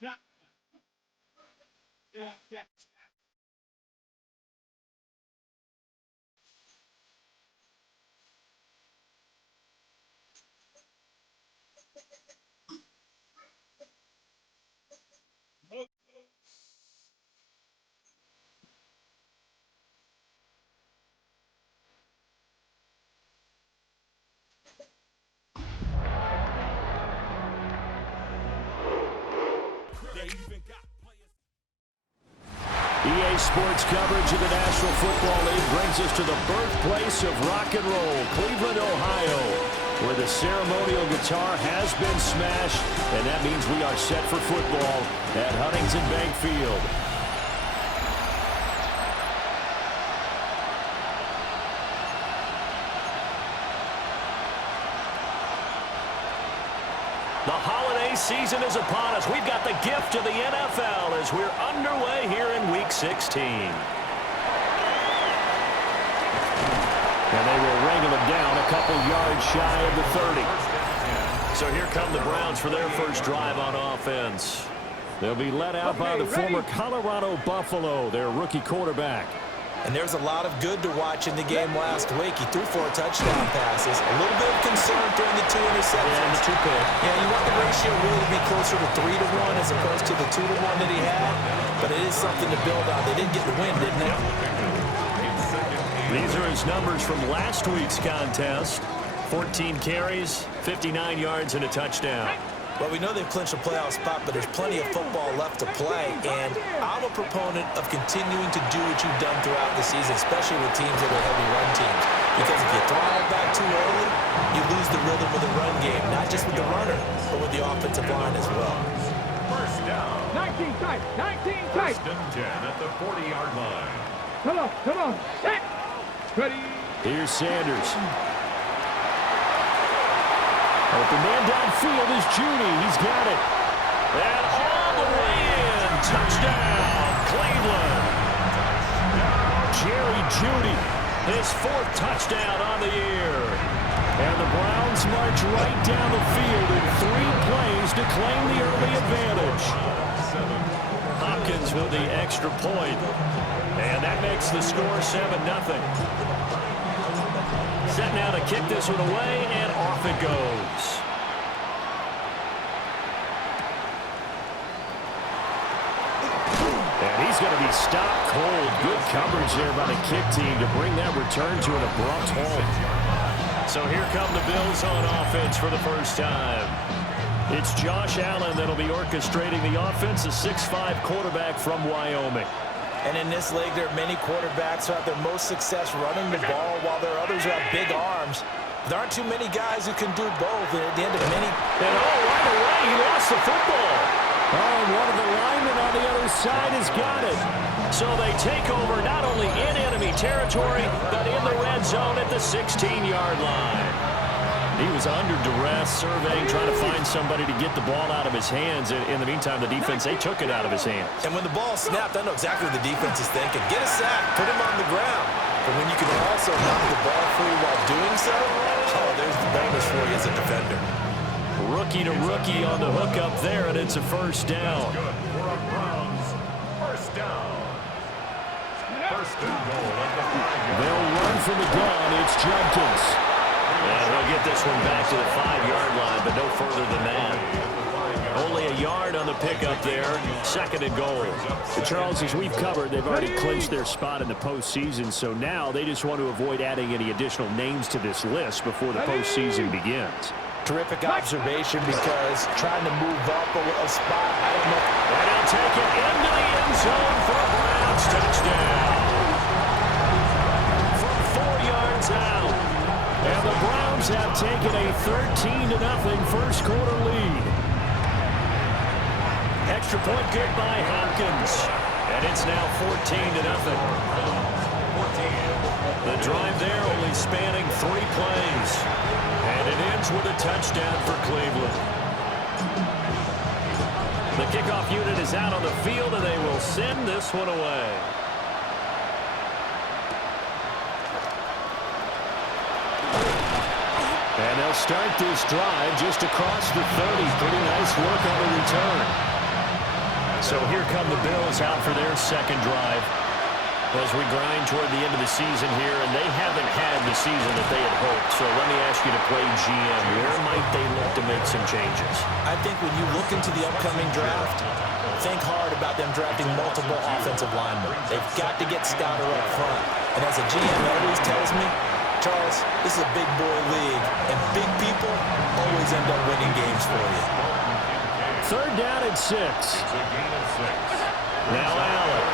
EA Sports coverage of the National Football League brings us to the birthplace of rock and roll, Cleveland, Ohio, where the ceremonial guitar has been smashed, and that means we are set for football at Huntington Bank Field. The holiday season is upon us. We've got the gift of the NFL as we're underway here in Week 16. And they will wrangle it down a couple yards shy of the 30. So here come the Browns for their first drive on offense. They'll be led out by the former Colorado Buffalo, their rookie quarterback. And there's a lot of good to watch in the game last week. He threw 4 touchdown passes. A little bit of concern during the 2 interceptions. And the 2 picks. Yeah, you want the ratio really to be closer to 3-to-1 as opposed to the 2-to-1 that he had. But it is something to build on. They didn't get the win, didn't they? These are his numbers from last week's contest. 14 carries, 59 yards, and a touchdown. Well, we know they've clinched a playoff spot, but there's plenty of football left to play, and I'm a proponent of continuing to do what you've done throughout the season, especially with teams that are heavy run teams, because if you throttle back too early, you lose the rhythm of the run game, not just with the runner, but with the offensive line as well. First down. 19 tight, 19 tight. First and 10 at the 40-yard line. Come on, set. Ready. Here's Sanders. Open man downfield is Judy. He's got it. And all the way in. Touchdown, Cleveland. Jerry Judy, his 4th touchdown on the year. And the Browns march right down the field in 3 plays to claim the early advantage. Hopkins with the extra point. And that makes the score 7-0. Set now to kick this one away, and off it goes. And he's going to be stopped cold. Good coverage there by the kick team to bring that return to an abrupt halt. So here come the Bills on offense for the first time. It's Josh Allen that'll be orchestrating the offense, a 6'5" quarterback from Wyoming. And in this league, there are many quarterbacks who have their most success running the ball, while there are others who have big arms. There aren't too many guys who can do both. And at the end of many... And right away, he lost the football. Oh, and one of the linemen on the other side has got it. So they take over not only in enemy territory, but in the red zone at the 16-yard line. He was under duress, surveying, trying to find somebody to get the ball out of his hands. In the meantime, the defense, they took it out of his hands. And when the ball snapped, I know exactly what the defense is thinking. Get a sack, put him on the ground. But when you can also knock the ball free while doing so, oh, there's the bonus for you as a defender. Rookie to rookie on the hook up there, and it's a first down. First down. First and goal at the 5-yard line. They'll run from the gun. It's Jenkins. And he'll get this one back to the 5-yard line, but no further than that. Only a yard on the pickup there. 2nd and goal. Charles, as we've covered, they've already clinched their spot in the postseason, so now they just want to avoid adding any additional names to this list before the postseason begins. Terrific observation, because trying to move up a spot, I don't know. And he'll take it into the end zone for a Browns touchdown. From 4 yards out. And the Browns have taken a 13-0 first quarter lead. Extra point good by Hopkins. And it's now 14-0. The drive there only spanning 3 plays. And it ends with a touchdown for Cleveland. The kickoff unit is out on the field, and they will send this one away. And they'll start this drive just across the 30. Pretty nice work on the return. So here come the Bills out for their second drive as we grind toward the end of the season here, and they haven't had the season that they had hoped. So let me ask you to play GM. Where might they look to make some changes? I think when you look into the upcoming draft, think hard about them drafting multiple offensive linemen. They've got to get stouter up front. And as a GM always tells me, Charles, this is a big boy league, and big people always end up winning games for you. Third down and 6. Now Allen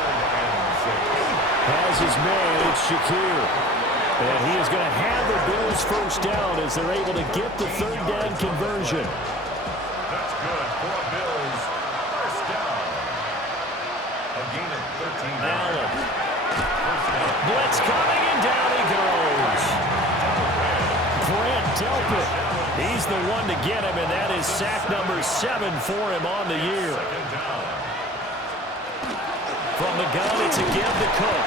has his man. It's Shakir. And he is going to have the Bills first down as they're able to get the third down conversion. That's good for Bills. First down. A gain of 13 yards. Allen. First down. Blitz coming, and down he goes. Grant Delpit. He's the one to get him, and that is sack number 7 for him on the year. Second down. From the gun, it's a give to Cook.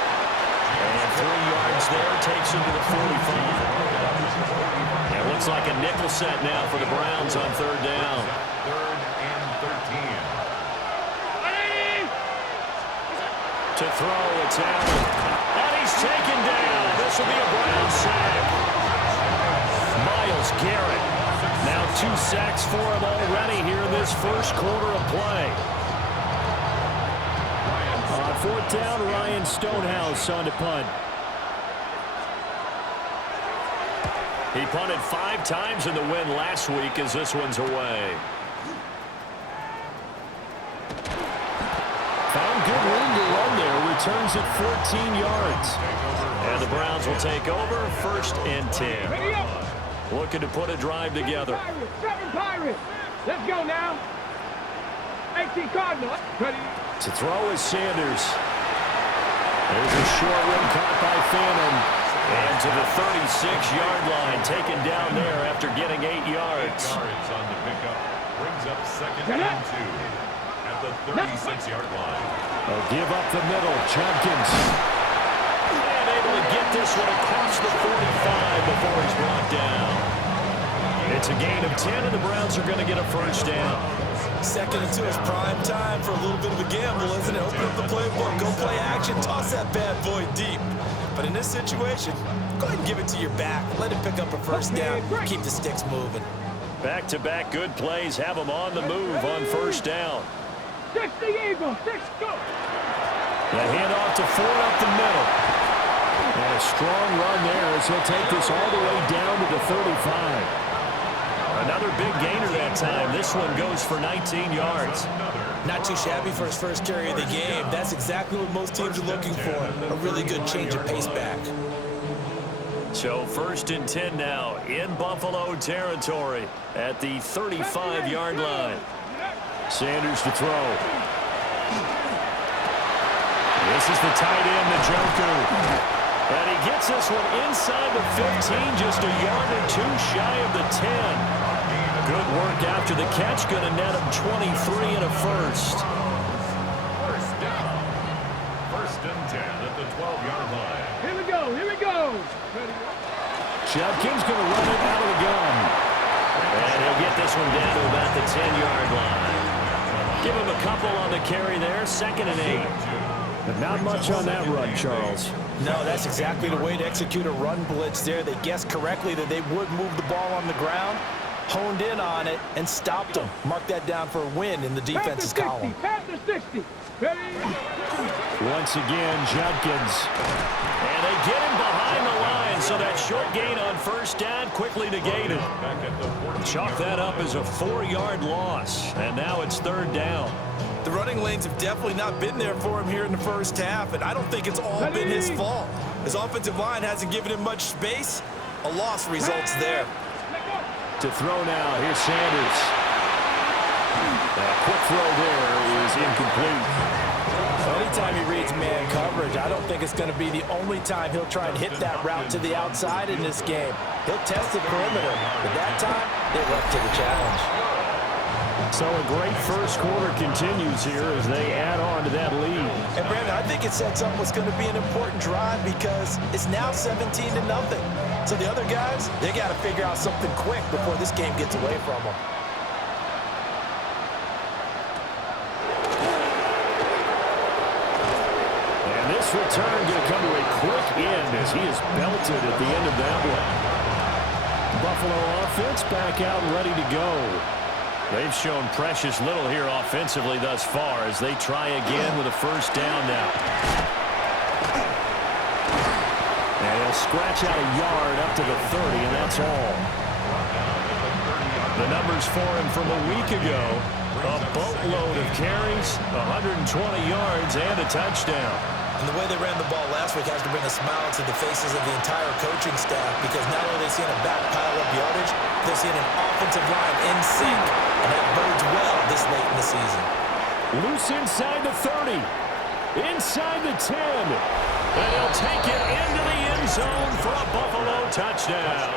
And 3 yards there, takes him to the 45. It looks like a nickel set now for the Browns on third down. Third and 13. To throw, it's Allen. And he's taken down. This will be a Brown sack. Myles Garrett. Now 2 sacks for him already here in this first quarter of play. On fourth down, Ryan Stonehouse on to punt. He punted 5 times in the win last week as this one's away. Found good room to run there. Returns at 14 yards. And the Browns will take over first and 10. Ready up. Looking to put a drive together. Seven Pirates. Let's go now. 18 Cardinals. Ready. To throw is Sanders. There's a short one caught by Phantom. And to the 36-yard line, taken down there after getting 8 yards. 8 yards on the pickup. Brings up second and 2 at the 36-yard line. They'll give up the middle. Jenkins. And able to get this one across the 45 before he's brought down. It's a gain of 10, and the Browns are going to get a first down. Second and 2 is prime time for a little bit of a gamble, isn't it? Open up the playbook, go play action, toss that bad boy deep. But in this situation, go ahead and give it to your back. Let him pick up a first down. Keep the sticks moving. Back-to-back good plays have them on the move on first down. 60 Eagles. 6 go. The handoff to Ford up the middle. And a strong run there as he'll take this all the way down to the 35. Another big gainer that time. This one goes for 19 yards. Not too shabby for his first carry of the game. That's exactly what most teams are looking for. A really good change of pace back. So first and 10 now in Buffalo territory at the 35-yard line. Sanders to throw. This is the tight end, Njoku. And he gets this one inside the 15, just a yard or 2 shy of the 10. Good work after the catch, going to net him 23 and a first. First down. First and 10 at the 12-yard line. Here we go. Here we go. Ready. Judkins going to run it out of the gun. And he'll get this one down to about the 10-yard line. Give him a couple on the carry there, second and 8. But not much on that run, Charles. No, that's exactly the way to execute a run blitz there. They guessed correctly that they would move the ball on the ground, honed in on it, and stopped them. Mark that down for a win in the defense's column. Pass the 60. Ready. Once again, Judkins. And they get him behind the line, so that short gain on first down quickly negated. Chalk that up as a 4-yard loss, and now it's third down. The running lanes have definitely not been there for him here in the first half, and I don't think it's all been his fault. His offensive line hasn't given him much space. A loss results there. To throw now, here's Sanders. A quick throw there is incomplete. Anytime he reads man coverage, I don't think it's going to be the only time he'll try and hit that route to the outside in this game. He'll test the perimeter, but that time, they were up to the challenge. So a great first quarter continues here as they add on to that lead. And Brandon, I think it sets up what's going to be an important drive because it's now 17-0. So the other guys, they got to figure out something quick before this game gets away from them. This return going to come to a quick end as he is belted at the end of that one. Buffalo offense back out and ready to go. They've shown precious little here offensively thus far as they try again with a first down now. And he'll scratch out a yard up to the 30, and that's all. The numbers for him from a week ago, a boatload of carries, 120 yards, and a touchdown. And the way they ran the ball last week has to bring a smile to the faces of the entire coaching staff, because not only are they seeing a back pile up yardage, they're seeing an offensive line in sync, and that bodes well this late in the season. Loose inside the 30, inside the 10, and he'll take it into the end zone for a Buffalo touchdown.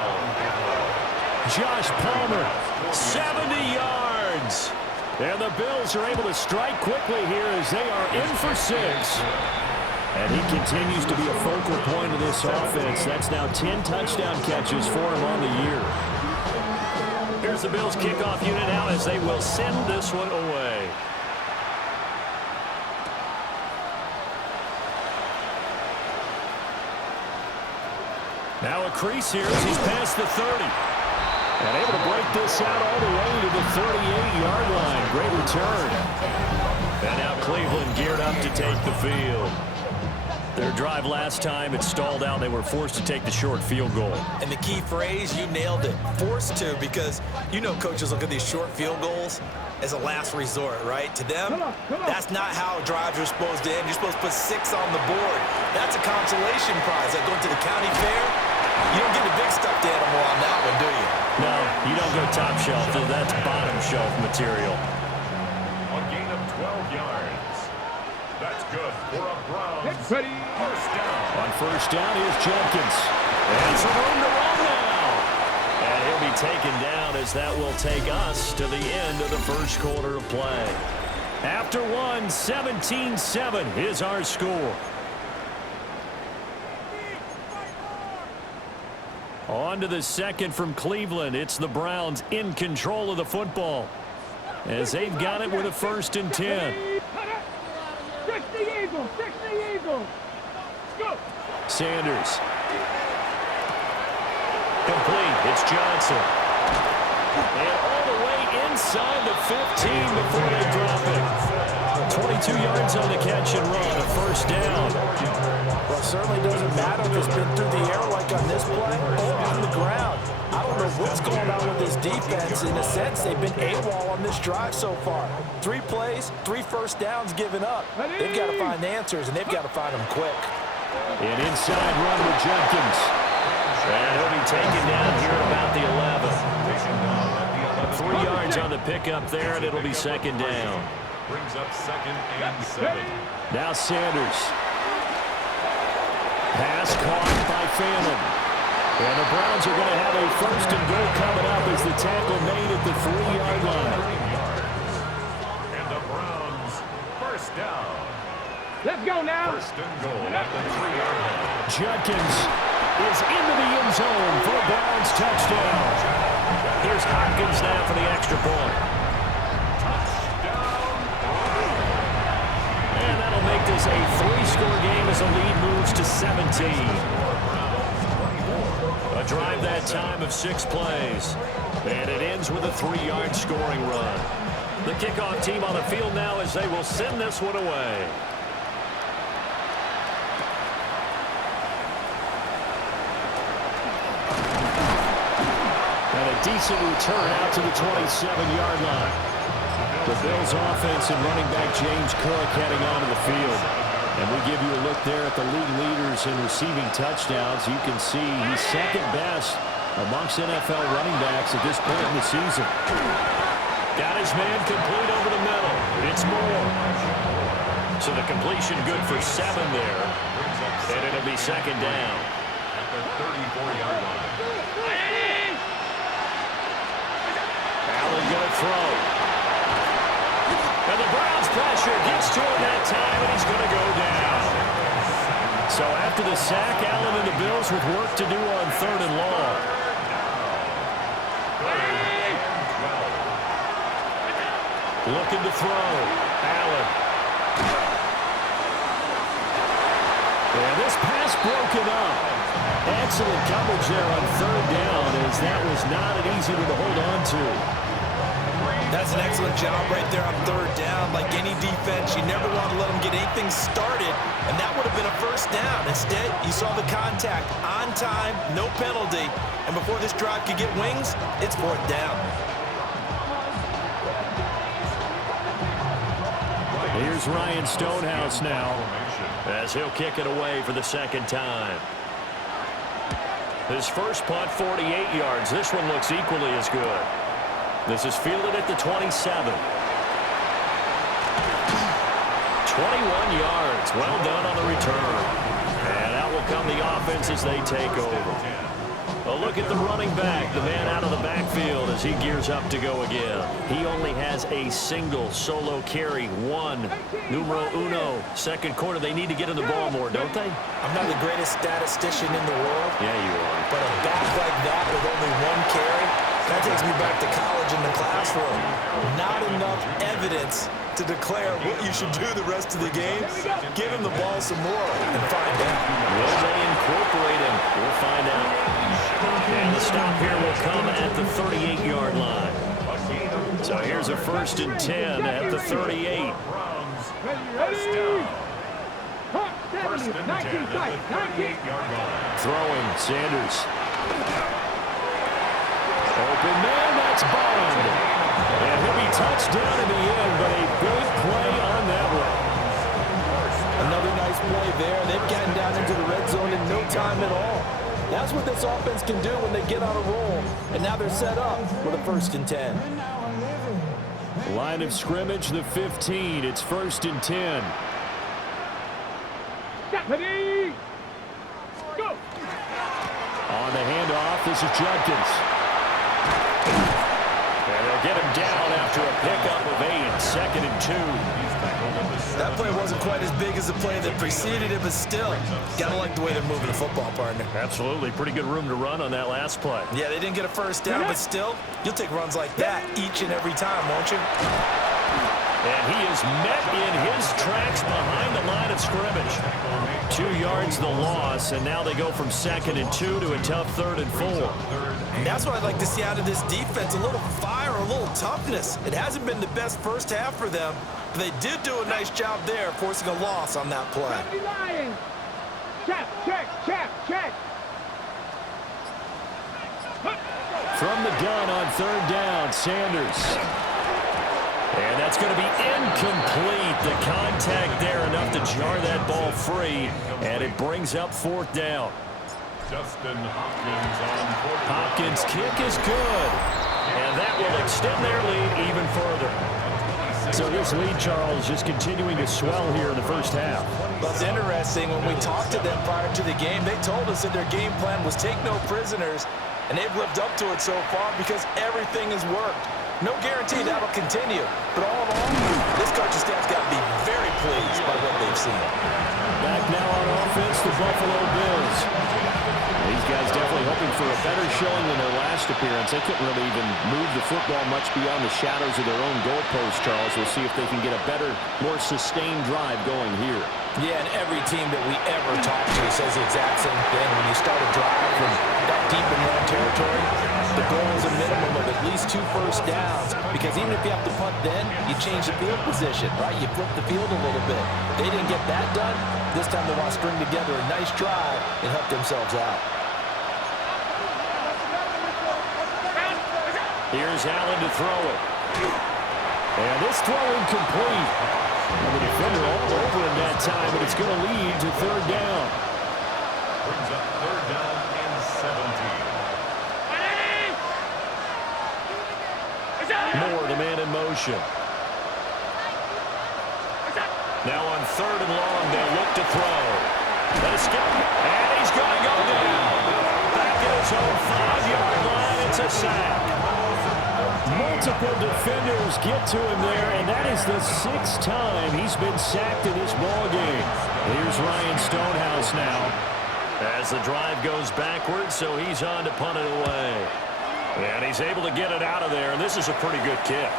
Josh Palmer, 70 yards. And the Bills are able to strike quickly here as they are in for 6. And he continues to be a focal point of this offense. That's now 10 touchdown catches for him on the year. Here's the Bills kickoff unit now as they will send this one away. Now a crease here as he's past the 30. And able to break this out all the way to the 38-yard line. Great return. And now Cleveland geared up to take the field. Their drive last time, it stalled out. They were forced to take the short field goal. And the key phrase, you nailed it. Forced to, because you know coaches look at these short field goals as a last resort, right? To them, that's not how drives are supposed to end. You're supposed to put 6 on the board. That's a consolation prize. Like going to the county fair, you don't get a big stuffed animal on that one, do you? No, you don't go top shelf. That's bottom shelf material. A gain of 12 yards. That's good for a Browns Ready. first down. On first down, here's Jenkins. And some room to run now. And he'll be taken down as that will take us to the end of the first quarter of play. After one, 17-7 is our score. On to the second from Cleveland. It's the Browns in control of the football as they've got it with a 1st and 10. 60 Eagles, 60 Eagles. Go. Sanders. Complete. It's Johnson. And all the way inside the 15 before they drop it. 22 yards on the catch and run, a first down. Well, it certainly doesn't matter if it's been through the air like on this play or on the ground. I don't know what's going on with this defense. In a sense, they've been AWOL on this drive so far. 3 plays, 3 first downs given up. They've got to find answers, and they've got to find them quick. An inside run with Jenkins. And he'll be taken down here at about the 11. 3 yards on the pickup there, and it'll be 2nd down. Brings up 2nd and 7. Now Sanders. Pass caught by Phelan. And the Browns are going to have a 1st and goal coming up as the tackle made at the 3-yard line. And the Browns first down. Let's go now. 1st and goal at the 3-yard line. Jenkins is into the end zone for a Browns touchdown. Here's Hopkins now for the extra point. And that'll make this a 3-score game as the lead moves to 17. A drive that time of 6 plays. And it ends with a 3-yard scoring run. The kickoff team on the field now as they will send this one away. And a decent return out to the 27-yard line. The Bills offense and running back James Cook heading onto the field. And we give you a look there at the league leaders in receiving touchdowns. You can see he's 2nd best amongst NFL running backs at this point in the season. Got his man complete over the middle. It's Moore. So the completion good for 7 there. And it'll be 2nd down. At the 34-yard line. Allen going to throw. And the Browns pressure gets to him that time, and he's going to go down. So after the sack, Allen and the Bills with work to do on 3rd and long. Looking to throw. Allen. And this pass broken up. Excellent coverage there on third down, as that was not an easy one to hold on to. That's an excellent job right there on third down. Like any defense, you never want to let them get anything started, and that would have been a first down. Instead, you saw the contact on time, no penalty, and before this drive could get wings, it's fourth down. Here's Ryan Stonehouse now, as he'll kick it away for the second time. His first punt, 48 yards. This one looks equally as good. This is fielded at the 27. 21 yards. Well done on the return. And out will come the offense as they take over. A look at the running back, the man out of the backfield as he gears up to go again. He only has a single solo carry, one. Numero uno, second quarter. They need to get in the ball more, don't they? I'm not the greatest statistician in the world. Yeah, you are. But a back like that with only one carry, that takes me back to college in the classroom. Not enough evidence to declare what you should do the rest of the game. Give him the ball some more and find out. Will they incorporate him? We'll find out. And the stop here will come at the 38-yard line. So here's a 1st and 10 at the 38. Throwing, Sanders. Open man, that's Bond. And he'll be touched down in the end, but a big play on that one. Another nice play there. They've gotten down into the red zone in no time at all. That's what this offense can do when they get on a roll. And now they're set up with a 1st and 10. Line of scrimmage, the 15. It's 1st and 10. Deputy! Go! On the handoff, this is Judkins. And they'll get him down after a pickup of 8, 2nd and 2. That play wasn't quite as big as the play that preceded it, but still, gotta like the way they're moving the football, partner. Absolutely. Pretty good room to run on that last play. Yeah, they didn't get a first down, but still, you'll take runs like that each and every time, won't you? And he is met in his tracks behind the line of scrimmage. 2 yards the loss, and now they go from 2nd and 2 to a tough 3rd and 4. And that's what I'd like to see out of this defense, a little fire, a little toughness. It hasn't been the best first half for them, but they did do a nice job there, forcing a loss on that play. Check, check, check, check. From the gun on 3rd down, Sanders. And that's going to be incomplete. The contact there enough to jar that ball free, and it brings up 4th down. Justin Hopkins on 4th. Hopkins' kick is good, and that will extend their lead even further. So this lead, Charles, just continuing to swell here in the first half. Well, it's interesting. When we talked to them prior to the game, they told us that their game plan was take no prisoners, and they've lived up to it so far because everything has worked. No guarantee that'll continue, but all in all, this coaching staff's got to be very pleased by what they've seen. Back now on offense, the Buffalo Bills. These guys definitely hoping for a better showing than their last appearance. They couldn't really even move the football much beyond the shadows of their own goalpost, Charles. We'll see if they can get a better, more sustained drive going here. Yeah, and every team that we ever talk to says the exact same thing. When you start a drive from that deep in your own territory, the goal is a minimum of at least 2 first downs, because even if you have to punt then, you change the field position, right? You flip the field a little bit. They didn't get that done. This time they want to string together a nice drive and help themselves out. Here's Allen to throw it. And this throw incomplete. And the defender all over him that time, but it's going to lead to 3rd down. Brings up 3rd down and 17. Moore, the man in motion. Now on 3rd and long, they'll look to throw. Let it skip. And he's going to go down. Back at his own 5-yard line. It's a sack. Multiple defenders get to him there, and that is the 6th time he's been sacked in this ball game. Here's Ryan Stonehouse now as the drive goes backwards, so he's on to punt it away. And he's able to get it out of there, and this is a pretty good kick.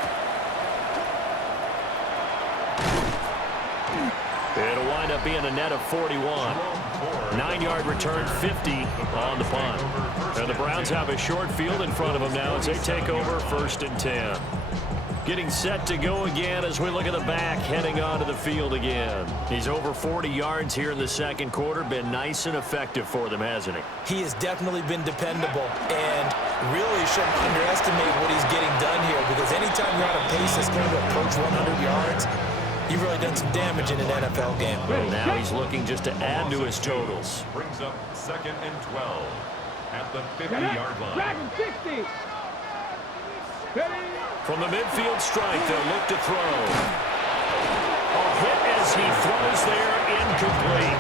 It'll wind up being a net of 41. 9-yard return, 50 on the punt. And the Browns have a short field in front of them now as they take over 1st and 10. Getting set to go again as we look at the back, heading onto the field again. He's over 40 yards here in the second quarter. Been nice and effective for them, hasn't he? He has definitely been dependable, and really shouldn't underestimate what he's getting done here, because anytime you're on a pace that's going to approach 100 yards, you've really done some damage in an NFL game. Well, now he's looking just to add to his totals. Brings up 2nd and 12 at the 50-yard line. Dragon 60. From the midfield strike, they'll look to throw. A hit as he throws there, incomplete.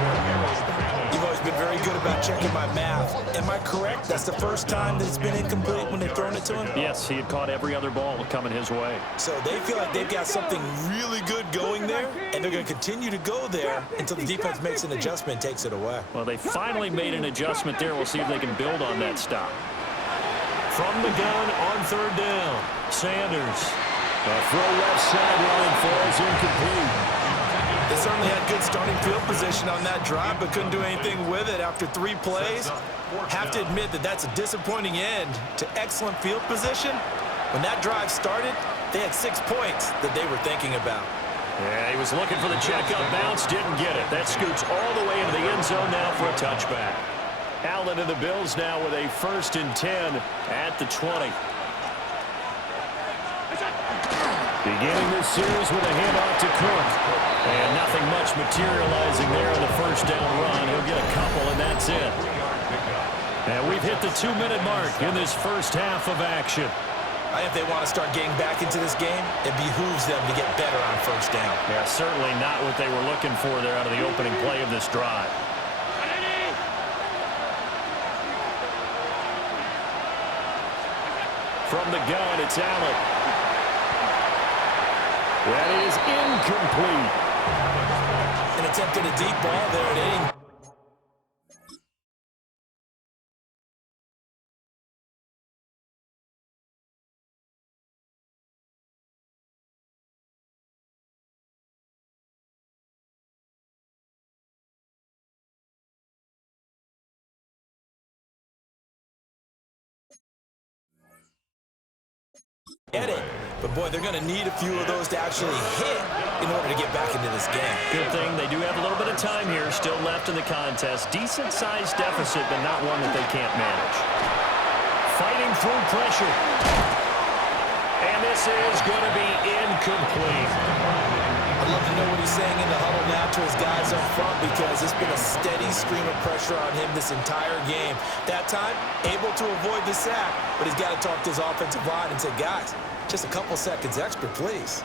You've always been very good about checking my math. Am I correct? That's the first time that it's been incomplete when they've thrown it to him? Yes, he had caught every other ball coming his way. So they feel like they've got something really good going there, and they're going to continue to go there until the defense makes an adjustment and takes it away. Well, they finally made an adjustment there. We'll see if they can build on that stop. From the gun on 3rd down, Sanders. A throw left sideline falls incomplete. They certainly had good starting field position on that drive, but couldn't do anything with it after 3 plays. Have to admit that that's a disappointing end to excellent field position. When that drive started, they had 6 points that they were thinking about. Yeah, he was looking for the checkup bounce, didn't get it. That scoots all the way into the end zone now for a touchback. Allen and the Bills now with a 1st and 10 at the 20. Beginning this series with a handoff to Cook. And nothing much materializing there on the 1st down run. He'll get a couple, and that's it. And we've hit the 2-minute mark in this first half of action. I think if they want to start getting back into this game, it behooves them to get better on 1st down. Yeah, certainly not what they were looking for there out of the opening play of this drive. From the gun, it's Allen. That is incomplete. An attempt at a deep ball there at 80. Get it. But, boy, they're going to need a few of those to actually hit in order to get back into this game. Good thing they do have a little bit of time here still left in the contest. Decent-sized deficit, but not one that they can't manage. Fighting through pressure. And this is going to be incomplete. I'd love to know what he's saying in the huddle now to his guys up front, because it's been a steady stream of pressure on him this entire game. That time, able to avoid the sack, but he's got to talk to his offensive line and say, guys, just a couple seconds extra, please.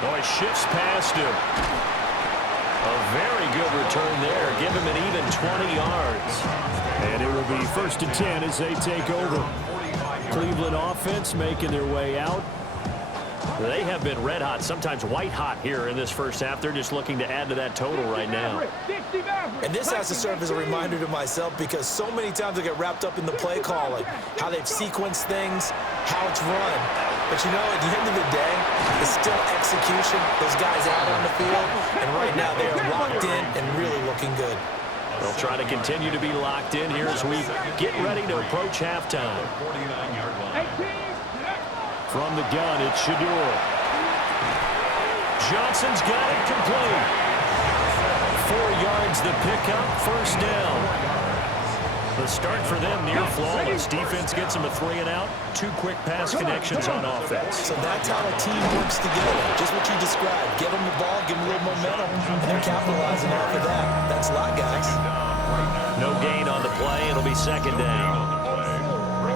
Oh, he shifts past him. A very good return there. Give him an even 20 yards. And it will be 1st and 10 as they take over. Cleveland offense making their way out. They have been red hot, sometimes white hot here in this first half. They're just looking to add to that total right now. And this has to serve as a reminder to myself, because so many times I get wrapped up in the play calling, how they've sequenced things, how it's run. But you know, at the end of the day, it's still execution. Those guys out on the field, and right now they are locked in and really looking good. They'll try to continue to be locked in here as we get ready to approach halftime. 49-yard line. From the gun, it's Shador. Johnson's got it complete. 4 yards the pickup, 1st down. The start for them near flawless. Defense gets them a 3 and out. 2 quick pass connections on offense. So that's how a team works together. Just what you described. Get them the ball, give them a little momentum, and they're capitalizing off of that. That's a lot, guys. No gain on the play. It'll be 2nd down.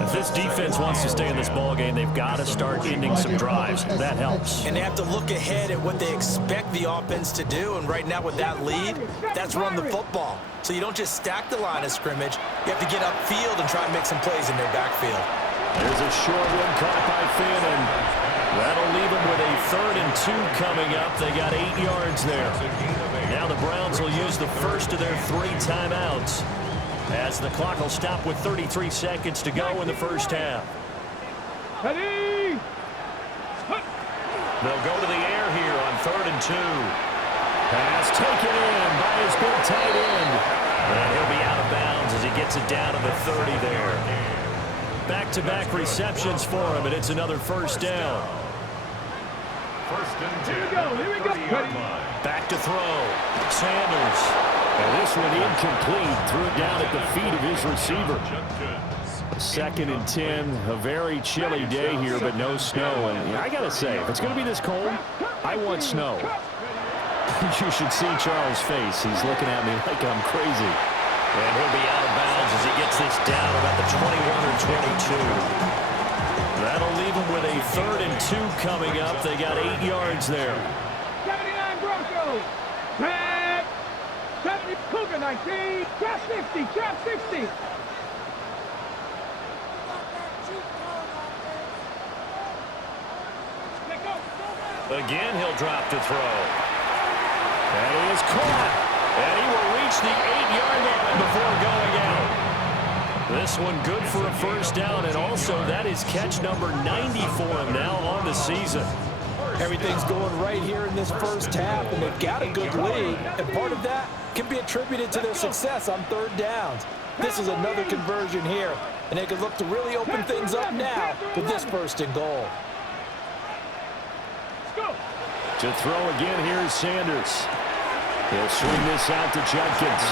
If this defense wants to stay in this ball game, they've got to start ending some drives. That helps. And they have to look ahead at what they expect the offense to do. And right now with that lead, that's run the football. So you don't just stack the line of scrimmage. You have to get upfield and try and make some plays in their backfield. There's a short one caught by Finn, and that'll leave them with a 3rd and 2 coming up. They got 8 yards there. Now the Browns will use the first of their 3 timeouts, as the clock will stop with 33 seconds to go in the first half. Ready? They'll go to the air here on 3rd and 2. Pass taken in by his big tight end. And he'll be out of bounds as he gets it down to the 30 there. Back-to-back receptions for him, and it's another first down. First and 10. Here we go. Here we go. 30-yard line. Back to throw. Sanders. And this one incomplete. Threw it down at the feet of his receiver. Second and 10. A very chilly day here, but no snow. And I got to say, if it's going to be this cold, I want snow. You should see Charles' face. He's looking at me like I'm crazy. And he'll be out of bounds as he gets this down about the 21 or 22. That'll leave him with a 3rd and 2 coming up. They got 8 yards there. 79 Broncos. Tag. 70 Cougar 19. Trap 60. Trap 60. Again, he'll drop to throw. That is caught. And he will reach the 8-yard line before going out. This one good for a first down, and also that is catch number 90 for him now on the season. Everything's going right here in this first half, and they've got a good lead, and part of that can be attributed to their success on 3rd downs. This is another conversion here, and they can look to really open things up now with this 1st and goal. To throw again, here's Sanders. He'll swing this out to Judkins.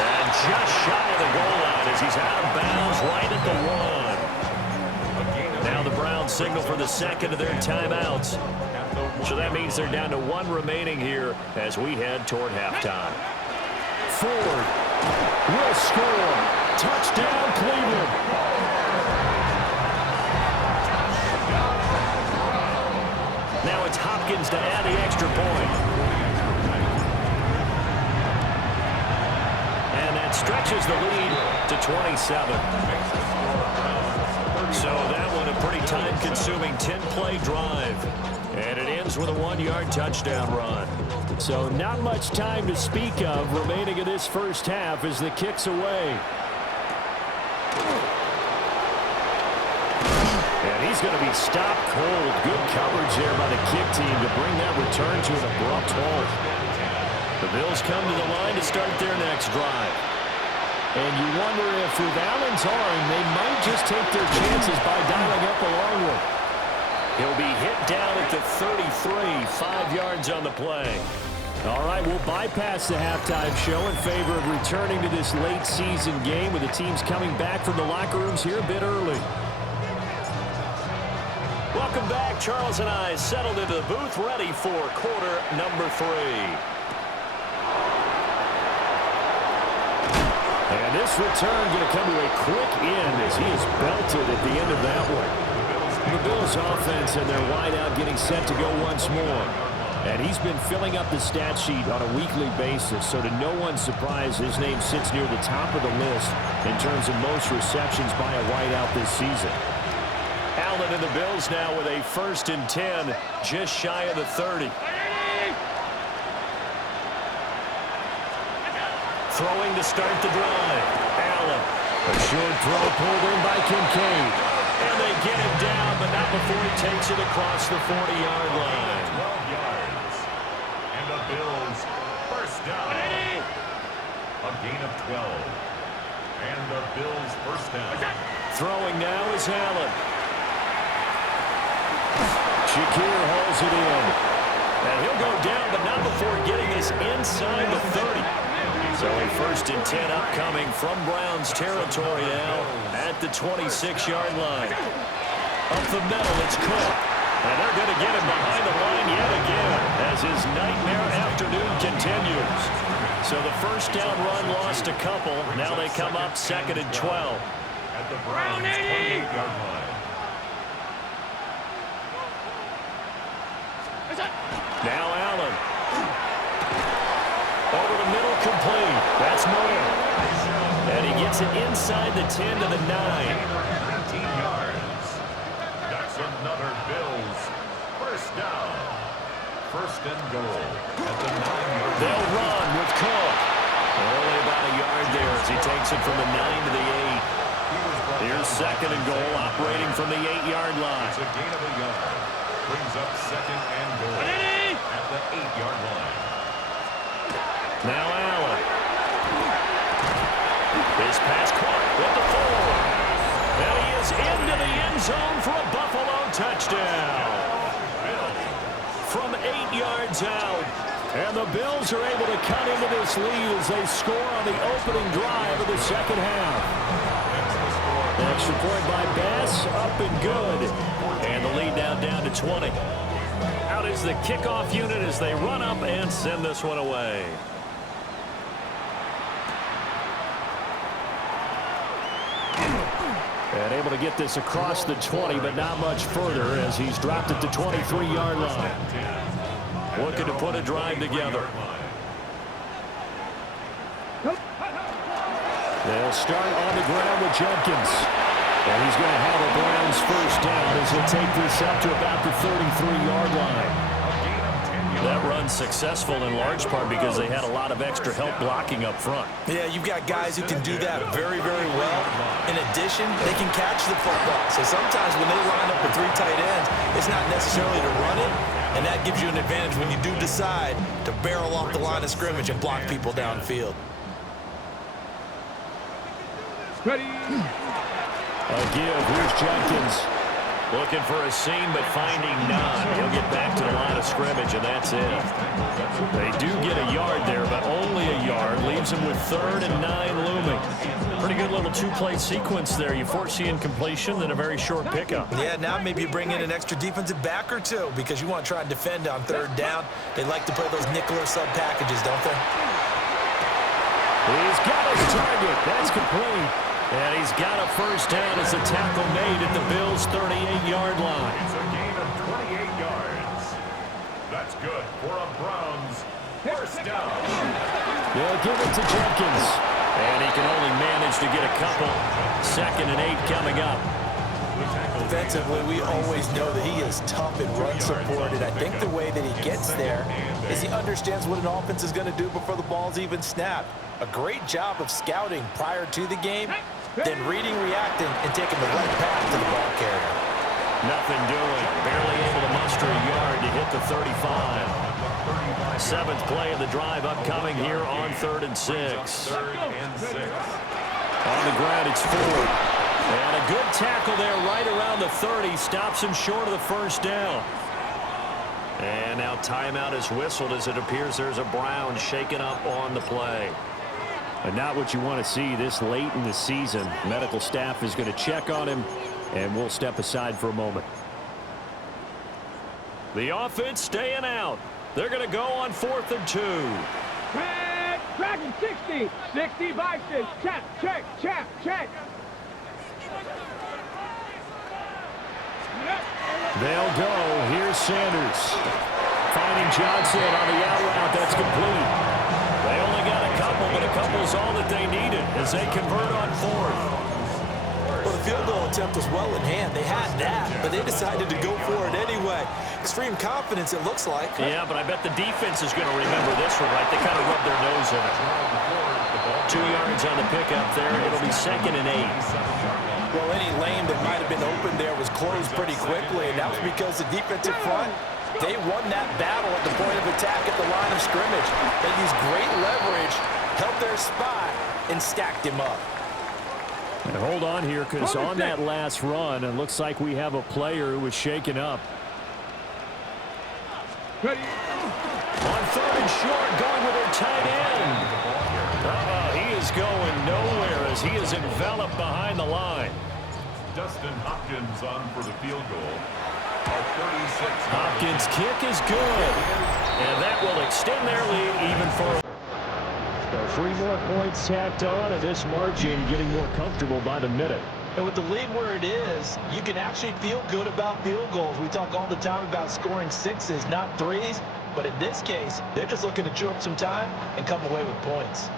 And just shy of the goal line as he's out of bounds right at the 1. Now the Browns signal for the second of their timeouts. So that means they're down to 1 remaining here as we head toward halftime. Ford will score. Touchdown, Cleveland. Now it's Hopkins to add the extra point. And that stretches the lead to 27. So that one a pretty time-consuming 10-play drive. And it ends with a 1-yard touchdown run. So not much time to speak of remaining in this first half as the kick's away. And he's going to be stopped cold. Good coverage there by the kick team to bring that return to an abrupt halt. The Bills come to the line to start their next drive. And you wonder if with Allen's arm, they might just take their chances by dialing up a long one. He'll be hit down at the 33, 5 yards on the play. All right, we'll bypass the halftime show in favor of returning to this late season game with the teams coming back from the locker rooms here a bit early. Welcome back. Charles and I settled into the booth ready for quarter number 3. And this return going to come to a quick end as he is belted at the end of that one. The Bills offense and their wideout getting set to go once more. And he's been filling up the stat sheet on a weekly basis, so to no one's surprise, his name sits near the top of the list in terms of most receptions by a wideout this season. Allen and the Bills now with a 1st and 10, just shy of the 30. Throwing to start the drive. Allen. A short throw pulled in by Kincaid. And they get him down, but not before he takes it across the 40-yard line. 12 yards. And the Bills first down. A gain of 12. And the Bills first down. Throwing now is Allen. Shakir hauls it in. And he'll go down, but not before getting this inside the 30. So a 1st and 10 upcoming from Browns territory now at the 26-yard line. Up the middle, it's Cook. And they're going to get him behind the line yet again as his nightmare afternoon continues. So the first down run lost a couple. Now they come up 2nd and 12. At the Browns 28-yard line. Now Allen. Over the middle, complete. That's Moore. And he gets it inside the 10 to the 9. 19 yards. That's another Bills first down. 1st and goal at the 9-yard line. They'll run with Cook. Only about a yard there as he takes it from the 9 to the 8. Here's 2nd and goal, operating from the 8-yard line. It's a gain of a yard. Brings up 2nd and goal at the 8-yard line. Now Allen. His pass caught with the 4. And he is into the end zone for a Buffalo touchdown. From 8 yards out. And the Bills are able to cut into this lead as they score on the opening drive of the second half. Extra point by Bass, up and good. And the lead now down to 20. Out is the kickoff unit as they run up and send this one away. And able to get this across the 20, but not much further as he's dropped it to 23-yard line. Looking to put a drive together. They'll start on the ground with Jenkins. And he's going to have a Browns first down as he'll take this up to about the 33-yard line. That run's successful in large part because they had a lot of extra help blocking up front. Yeah, you've got guys who can do that very, very well. In addition, they can catch the football. So sometimes when they line up with 3 tight ends, it's not necessarily to run it, and that gives you an advantage when you do decide to barrel off the line of scrimmage and block people downfield. Ready. A give. Here's Jenkins. Looking for a seam, but finding none. He'll get back to the line of scrimmage, and that's it. They do get a yard there, but only a yard. Leaves him with 3rd and 9 looming. Pretty good little 2-play sequence there. You force the incompletion, then a very short pickup. Yeah, now maybe you bring in an extra defensive back or 2 because you want to try and defend on 3rd down. They like to play those nickel or sub packages, don't they? He's got his target. That's complete. And he's got a first down as the tackle made at the Bills' 38-yard line. It's a gain of 28 yards. That's good for a Browns first down. They'll give it to Jenkins. And he can only manage to get a couple. 2nd and 8 coming up. Defensively, we always know that he is tough in run support, and I think the way that he gets there is he understands what an offense is going to do before the ball's even snapped. A great job of scouting prior to the game, then reading, reacting, and taking the right path to the ball carrier. Nothing doing. Barely able to muster a yard to hit the 35. 7th play of the drive upcoming here on 3rd and 6. 3rd and 6. On the ground, it's Ford. And a good tackle there right around the 30. Stops him short of the first down. And now timeout is whistled as it appears there's a Brown shaken up on the play. And not what you want to see this late in the season. Medical staff is going to check on him, and we'll step aside for a moment. The offense staying out. They're going to go on 4th and 2. Dragon 60. 60 Vikings. Check. They'll go. Here's Sanders. Finding Johnson on the out route. That's complete. They only got a couple, but a couple's all that they needed as they convert on 4th. Well, the field goal attempt was well in hand. They had that, but they decided to go for it anyway. Extreme confidence, it looks like. Yeah, but I bet the defense is going to remember this one, right? They kind of rubbed their nose in it. 2 yards on the pickup there. It'll be 2nd and 8. Well, any lane that might have been open there was closed pretty quickly, and that was because the defensive front, they won that battle at the point of attack at the line of scrimmage. They used great leverage, held their spot, and stacked him up. And hold on here, because on that last run, it looks like we have a player who was shaken up. Ready. On 3rd and short, going with their tight end. He is going nowhere as he is enveloped behind the line. Dustin Hopkins on for the field goal. Our 36. Hopkins' kick is good. And that will extend their lead even further. So 3 more points tacked on, and this margin getting more comfortable by the minute. And with the lead where it is, you can actually feel good about field goals. We talk all the time about scoring 6s, not 3s. But in this case, they're just looking to chew up some time and come away with points.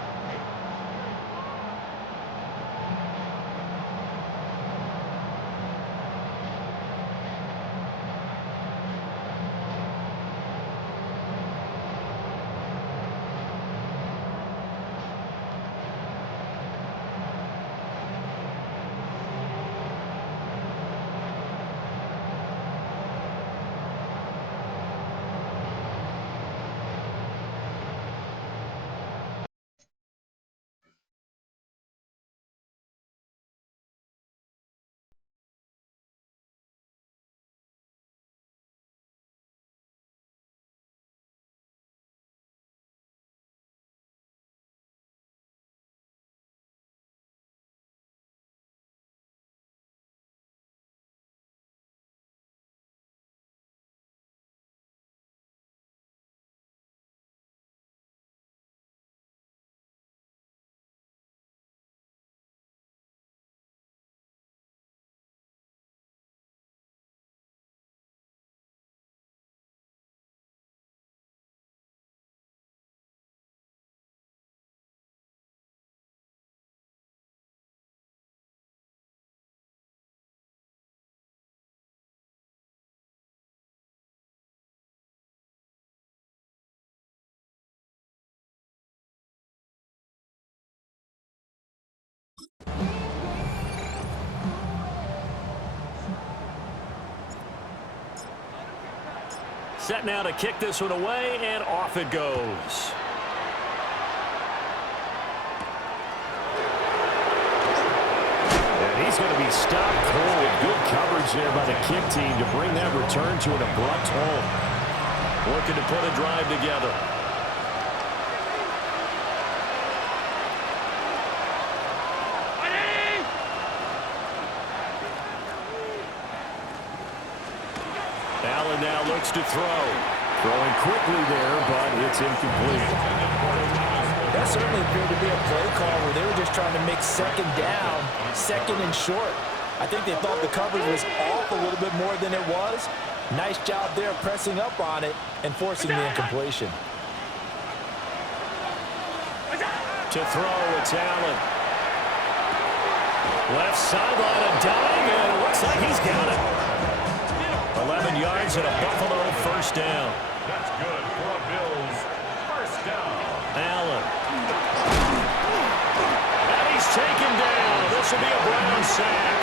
Set now to kick this one away, and off it goes. And he's going to be stopped cold. Good coverage there by the kick team to bring that return to an abrupt halt. Looking to put a drive together. Allen now looks to throw. Throwing quickly there, but it's incomplete. That certainly appeared to be a play call where they were just trying to make second down, second and short. I think they thought the coverage was off a little bit more than it was. Nice job there pressing up on it and forcing the incompletion. To throw, it's Allen. Left sideline, a dive, and it looks like he's got it. 11 yards and a Buffalo first down. That's good for the Bills. First down. Allen. And he's taken down. This will be a Brown sack.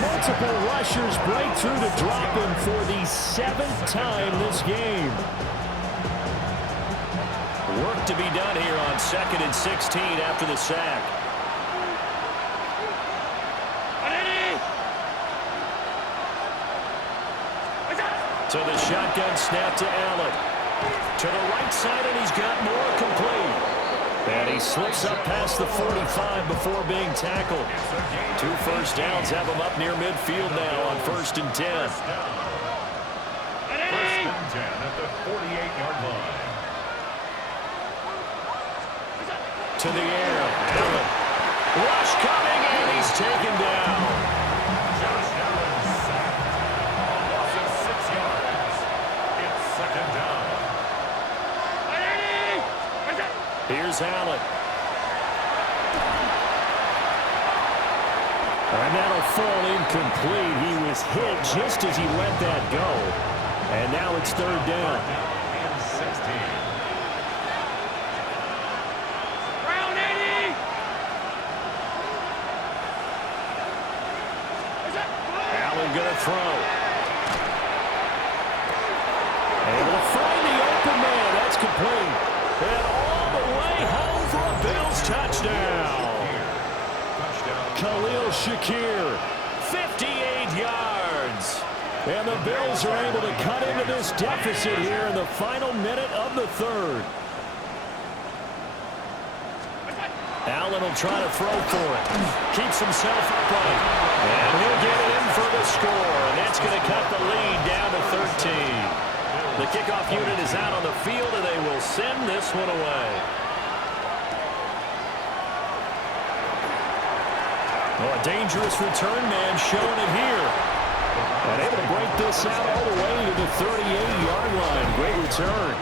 Multiple rushers break through to drop him for the 7th time this game. Work to be done here on 2nd and 16 after the sack. So the shotgun snap to Allen. To the right side, and he's got more complete. And he slips up past the 45 before being tackled. 2 first downs have him up near midfield now on 1st and 10. First and 10 at the 48-yard line. To the air, Allen. Rush coming, and he's taken down. Josh Allen sacked. A loss of 6 yards. It's second down. Here's Allen. And that'll fall incomplete. He was hit just as he let that go. And now it's 3rd down. And 16. Going to throw. Able to find the open man. That's complete. And all the way home for a Bills touchdown. Khalil Shakir, 58 yards. And the Bills are able to cut into this deficit here in the final minute of the 3rd. Allen will try to throw for it. Keeps himself upright. And he'll get it in for the score. And that's going to cut the lead down to 13. The kickoff unit is out on the field, and they will send this one away. Oh, a dangerous return man showing it here. And able to break this out all the way to the 38-yard line. Great return.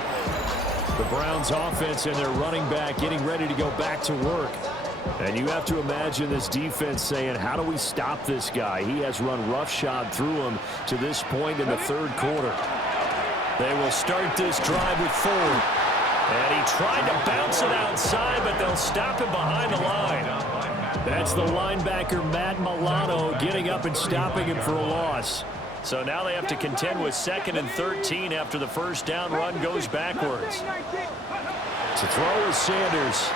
The Browns offense and their running back getting ready to go back to work. And you have to imagine this defense saying, how do we stop this guy? He has run roughshod through him to this point in the 3rd quarter. They will start this drive with Ford. And he tried to bounce it outside, but they'll stop him behind the line. That's the linebacker, Matt Milano, getting up and stopping him for a loss. So now they have to contend with 2nd and 13 after the first down run goes backwards. To throw is Sanders.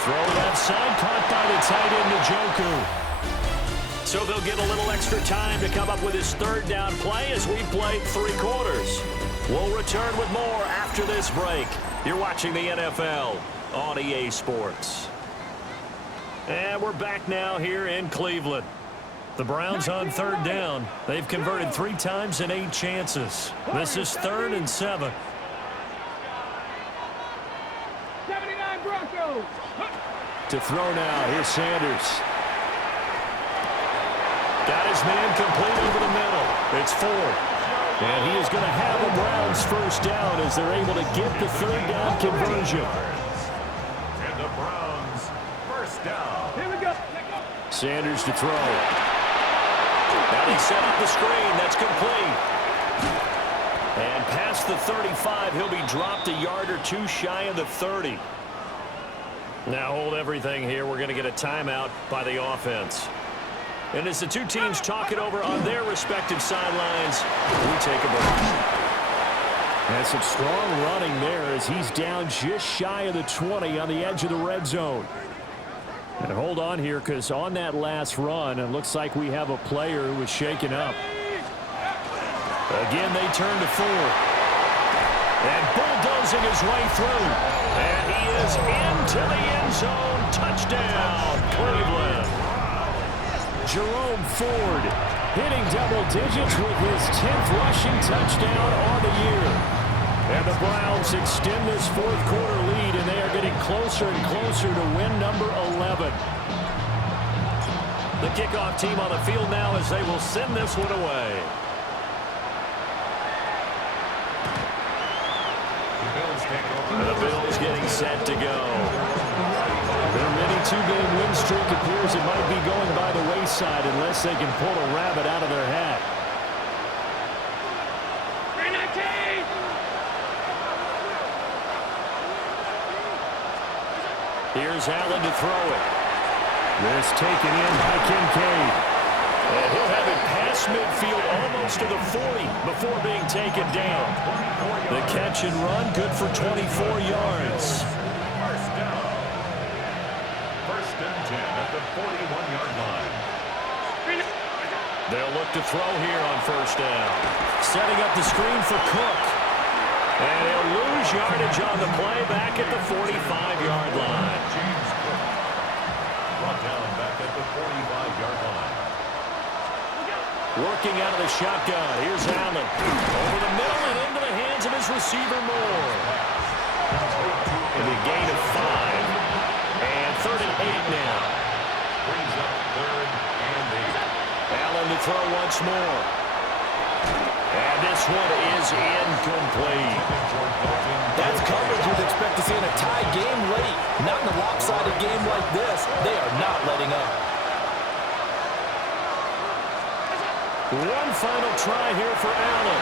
Throw left side, caught by the tight end, Njoku. So they'll get a little extra time to come up with his 3rd down play as we played 3 quarters. We'll return with more after this break. You're watching the NFL on EA Sports. And we're back now here in Cleveland. The Browns on 3rd down. They've converted 3 times in 8 chances. This is 3rd and 7. 79 Broncos. To throw now. Here's Sanders. Got his man complete over the middle. It's Ford. And he is going to have a Browns first down as they're able to get the 3rd down conversion. And the Browns first down. Here we go. Sanders to throw. Now they set up the screen. That's complete. And past the 35, he'll be dropped a yard or 2 shy of the 30. Now hold everything here. We're going to get a timeout by the offense. And as the two teams talk it over on their respective sidelines, we take a break. And some strong running there as he's down just shy of the 20 on the edge of the red zone. And hold on here, because on that last run, it looks like we have a player who was shaken up. Again, they turn to Ford. And bulldozing his way through. And he is into the end zone. Touchdown, Cleveland. Jerome Ford hitting double digits with his 10th rushing touchdown on the year. And the Browns extend this fourth quarter lead, and they are getting closer and closer to win number 11. The kickoff team on the field now as they will send this one away. The Bills getting set to go. Their mini two-game win streak appears it might be going by the wayside unless they can pull a rabbit out of their hat. Here's Allen to throw it. This taken in by Kincaid. And he'll have it past midfield almost to the 40 before being taken down. The catch and run good for 24 yards. First down. First and 10 at the 41-yard line. They'll look to throw here on first down. Setting up the screen for Cook. And he'll lose yardage on the play back at the 45-yard line. James Cook brought down back at the 45-yard line. Working out of the shotgun. Here's Allen. Over the middle and into the hands of his receiver Moore. And a gain of 5. And 3rd and 8 now. Brings up 3rd and 8. Allen to throw once more. And this one is incomplete. That's coverage you'd expect to see in a tie game late. Not in a lopsided game like this. They are not letting up. One final try here for Allen.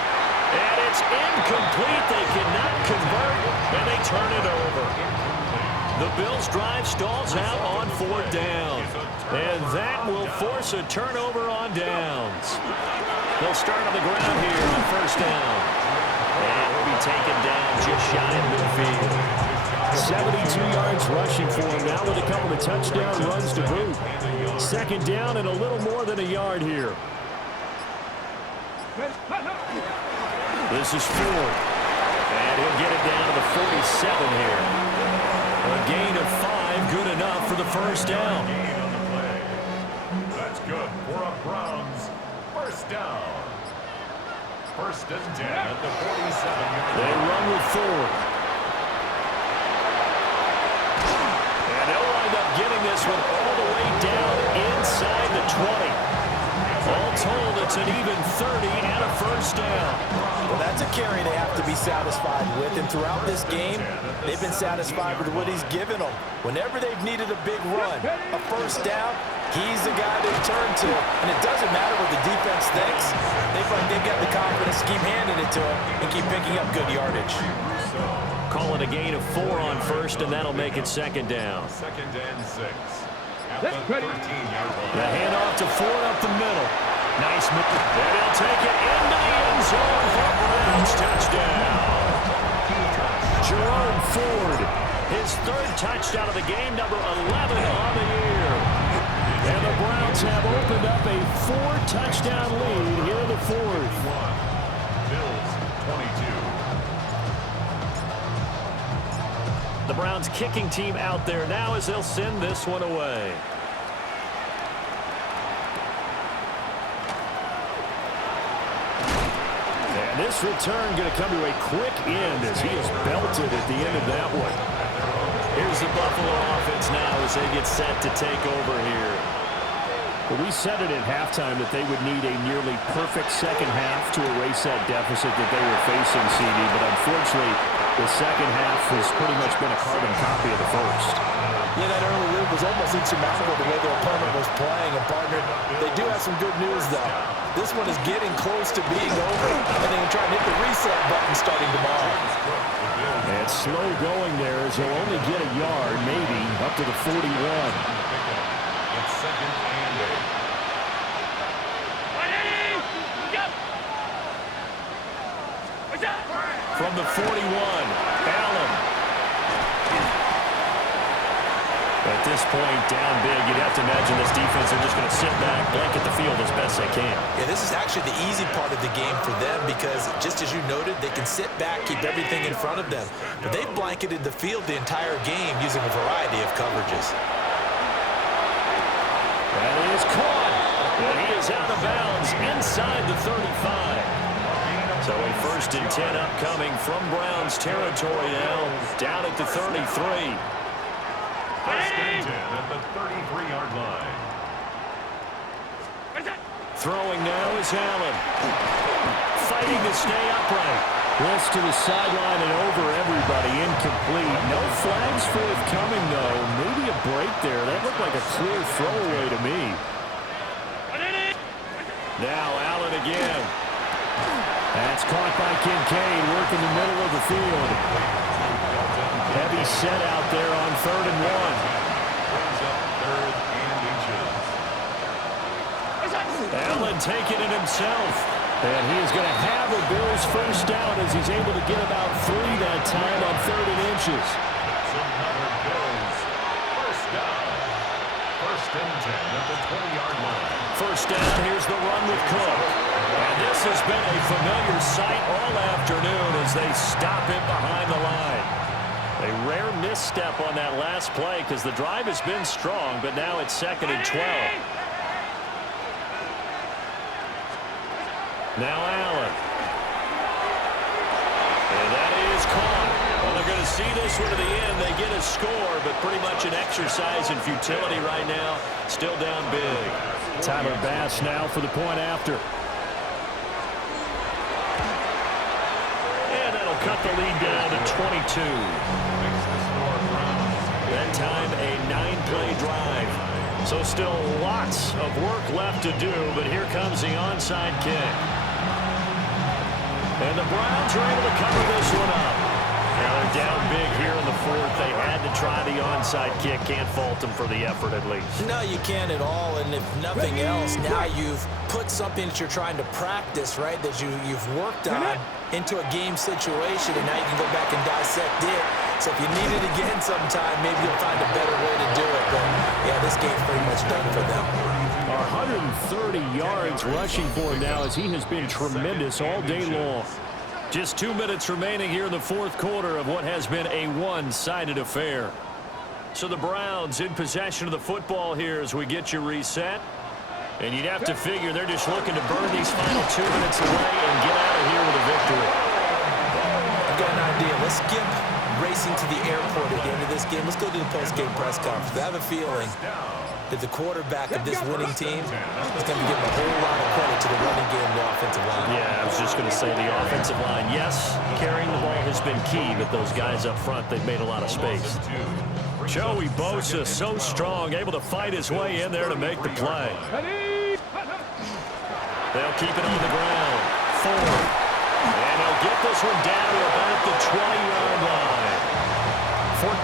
And it's incomplete. They cannot convert, and they turn it over. The Bills' drive stalls out on 4th down. And that will force a turnover on downs. They'll start on the ground here on first down. And will be taken down just shy of midfield. 72 yards rushing for him now with a couple of touchdown runs to boot. 2nd down and a little more than a yard here. This is Ford. And he'll get it down to the 47 here. A gain of 5, good enough for the first down. That's good for a Browns first down. First and 10 at the 47-yard line. They run with Ford. And they'll wind up getting this one all the way down inside the 20. All told, it's an even 30 and a first down. Well, that's a carry they have to be satisfied with. And throughout this game, they've been satisfied with what he's given them. Whenever they've needed a big run, a first down, he's the guy they turn to. And it doesn't matter what the defense thinks. They find they've got the confidence to keep handing it to him and keep picking up good yardage. Call it a gain of 4 on first, and that'll make it 2nd down. 2nd and 6 at the 13-yard line. The handoff to Ford up the middle. Nice move. And he'll take it into the end zone for a Browns touchdown. Jerome Ford, his 3rd touchdown of the game, number 11 on the year. And the Browns have opened up a 4-touchdown lead here in the 4th. Bills 22. The Browns kicking team out there now as they'll send this one away. And this return going to come to a quick end as he is belted at the end of that one. Here's the Buffalo offense now as they get set to take over here. Well, we said it at halftime that they would need a nearly perfect second half to erase that deficit that they were facing, CD, but unfortunately, the second half has pretty much been a carbon copy of the first. Yeah, that early lead was almost insurmountable the way their opponent was playing. And, partner, they do have some good news, though. This one is getting close to being over, and they can try and hit the reset button starting tomorrow. And slow going there as he'll only get a yard, maybe, up to the 41. It's 2nd and 8. from the 41. Allen. At this point, down big, you'd have to imagine this defense are just going to sit back, blanket the field as best they can. Yeah, this is actually the easy part of the game for them because, just as you noted, they can sit back, keep everything in front of them. But they've blanketed the field the entire game using a variety of coverages. That is caught. And he is out of bounds inside the 35. So a 1st and 10 upcoming from Browns territory now, down at the 33. 1st and 10 at the 33-yard line. Throwing now is Allen. Fighting to stay upright. This to the sideline and over everybody. Incomplete. No flags forthcoming, though. Maybe a break there. That looked like a clear throwaway to me. Now Allen again. That's caught by Kincaid, working the middle of the field. Heavy set out there on 3rd and 1. Brings up 3rd and inches. Allen taking it himself. And he is going to have a Bills 1st down as he's able to get about 3 that time on 3rd and inches. That's another Bills 1st down. 1st and 10 at the 20-yard line. 1st down, here's the run with Cook. And this has been a familiar sight all afternoon as they stop him behind the line. A rare misstep on that last play because the drive has been strong, but now it's 2nd and 12. Now Allen. And that is caught. Well, they're going to see this one to the end. They get a score, but pretty much an exercise in futility right now. Still down big. Tyler Bass now for the point after. And that'll cut the lead down to 22. That time a 9-play drive. So still lots of work left to do, but here comes the onside kick. And the Browns are able to cover this one up. Now they're down big here in the 4th. They had to try the onside kick. Can't fault them for the effort at least. No, you can't at all. And if nothing else, now you've put something that you're trying to practice, right, that you've worked on into a game situation, and now you can go back and dissect it. So if you need it again sometime, maybe you'll find a better way to do it. But, yeah, this game's pretty much done for them. 130 yards rushing for him now as he has been tremendous all day long. Just 2 minutes remaining here in the 4th quarter of what has been a one-sided affair. So the Browns in possession of the football here as we get you reset. And you'd have to figure they're just looking to burn these final 2 minutes away and get out of here with a victory. I've got an idea. Let's skip racing to the airport at the end of this game. Let's go to the post-game press conference. I have a feeling that the quarterback of this winning team is going to be giving a whole lot of credit to the running game and the offensive line. Yeah, I was just going to say the offensive line. Yes, carrying the ball has been key, but those guys up front, they've made a lot of space. Joey Bosa, so strong, able to fight his way in there to make the play. They'll keep it on the ground. Ford. And they'll get this one down to about the 20-yard line.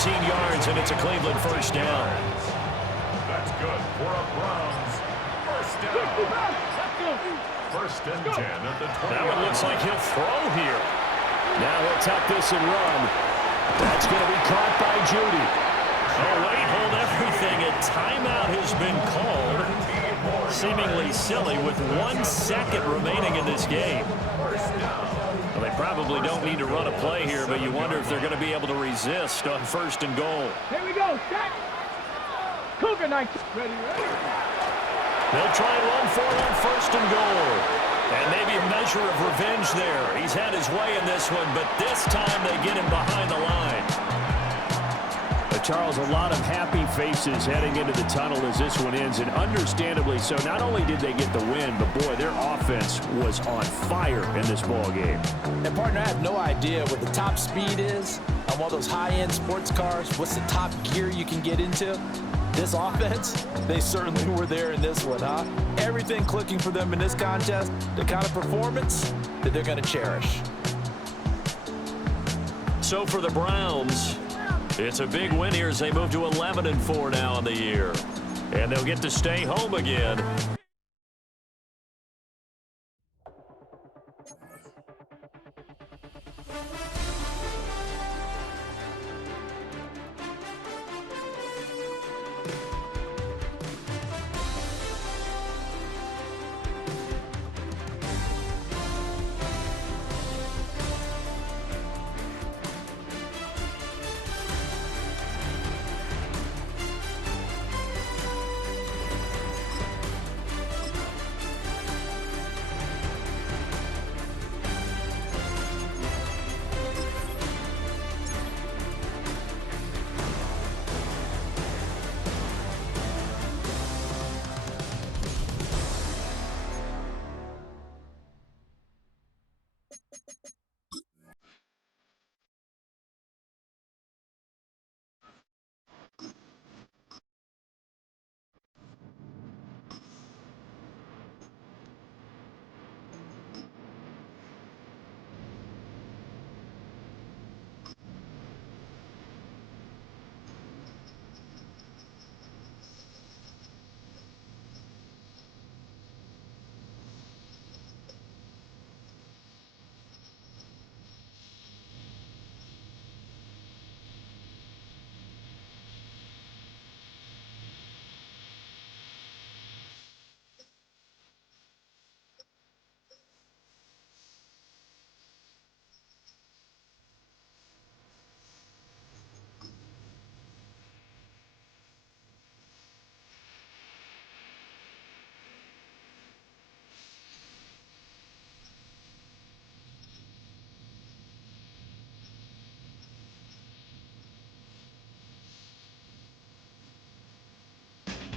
14 yards, and it's a Cleveland 1st down. That's good for a Browns 1st down. 1st and 10 at the 20. That one looks like he'll throw here. Now he'll tuck this and run. That's going to be caught by Judy. Oh, wait, hold everything. A timeout has been called. Seemingly silly with 1 second remaining in this game. Well, they probably don't need to run a play here, but you wonder if they're going to be able to resist on 1st and goal. Here we go, set. Cougar night. Ready. They'll try and run for it on 1st and goal. And maybe a measure of revenge there. He's had his way in this one, but this time they get him behind the line. Charles, a lot of happy faces heading into the tunnel as this one ends, and understandably so. Not only did they get the win, but boy, their offense was on fire in this ball game. And partner, I have no idea what the top speed is on one of those high-end sports cars. What's the top gear you can get into? This offense, they certainly were there in this one, huh? Everything clicking for them in this contest, the kind of performance that they're going to cherish. So for the Browns, it's a big win here as they move to 11-4 now in the year. And they'll get to stay home again.